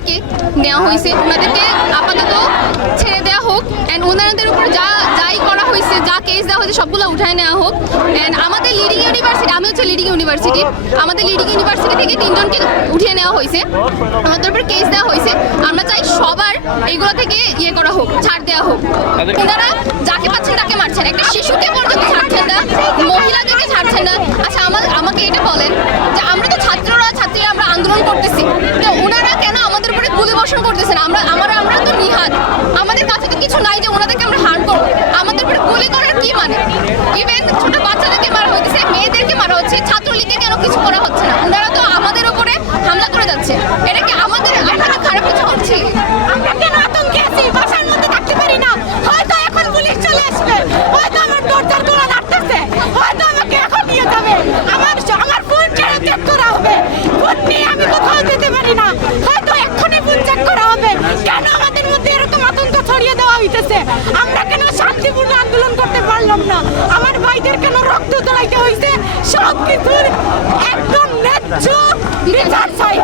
ওনাদেরকে নেওয়া হয়েছে, ওনাদেরকে আপাতত ছেড়ে দেওয়া হোক অ্যান্ড ওনাদের উপর যাই করা হয়েছে, যা কেস দেওয়া হয়েছে সবগুলো উঠায় নেওয়া হোক। অ্যান্ড আমাদের লিডিং ইউনিভার্সিটি, আমি হচ্ছে লিডিং ইউনিভার্সিটি, আমাদের লিডিং ইউনিভার্সিটি থেকে 3 জনকে উঠিয়ে নেওয়া হয়েছে, আমাদের উপর কেস দেওয়া হয়েছে। আমরা চাই সবার এইগুলো থেকে ইয়ে করা হোক, ছাড় দেওয়া হোক। ওনারা যাকে পাচ্ছেন তাকে মারছেন, একটা শিশুকে পর্যন্ত ছাড়ছেন না, মহিলাদেরকে ছাড়ছেন না। আচ্ছা আমাকে এটা বলেন যে আমরা তো ছাত্রীরা আমরা আন্দোলন করতেছি, তো ওনারা কেন আমাদের উপরে গুলি বর্ষণ করতেছেন? আমরা তো নিহাত, আমাদের কাছে তো কিছু নাই যে ওনাদেরকে আমরা হার করবো। আমাদের উপরে গুলি করার কি মানে? ইভেন ছোট বাচ্চাদেরকে মারা হচ্ছে, মেয়েদেরকে মারা হচ্ছে, ছাত্রলীগকে কেন কিছু করা হচ্ছে না? ওনারা তো আমাদের উপরে হামলা করে যাচ্ছে। এটা কি আমরা খারাপ কিছু করছি? আমরা কেন আতঙ্কে আছি? বাসার মধ্যে থাকতে পারি না। হয়তো এখন পুলিশ চলে আসবে, হয়তো আমার দরজার গোড়া লাগতেছে, হয়তো আমাকে এখন নিয়ে যাবে, আমার ফোন চেক করা হবে, ফোন নিয়ে আমি কোথাও যেতে পারি না, হয়তো এক্ষুনি ফোন চেক করা হবে। কেন আমাদের মধ্যে এরকম আতঙ্ক ছড়িয়ে দেওয়া হইতেছে? আমরা কেন শান্তিপূর্ণ আন্দোলন করতে পারলাম না? আমার ভাইদের কেন রক্ত জড়াইতে হয়েছে? সব কিছুর একদম ন্যায্য বিচার চাই।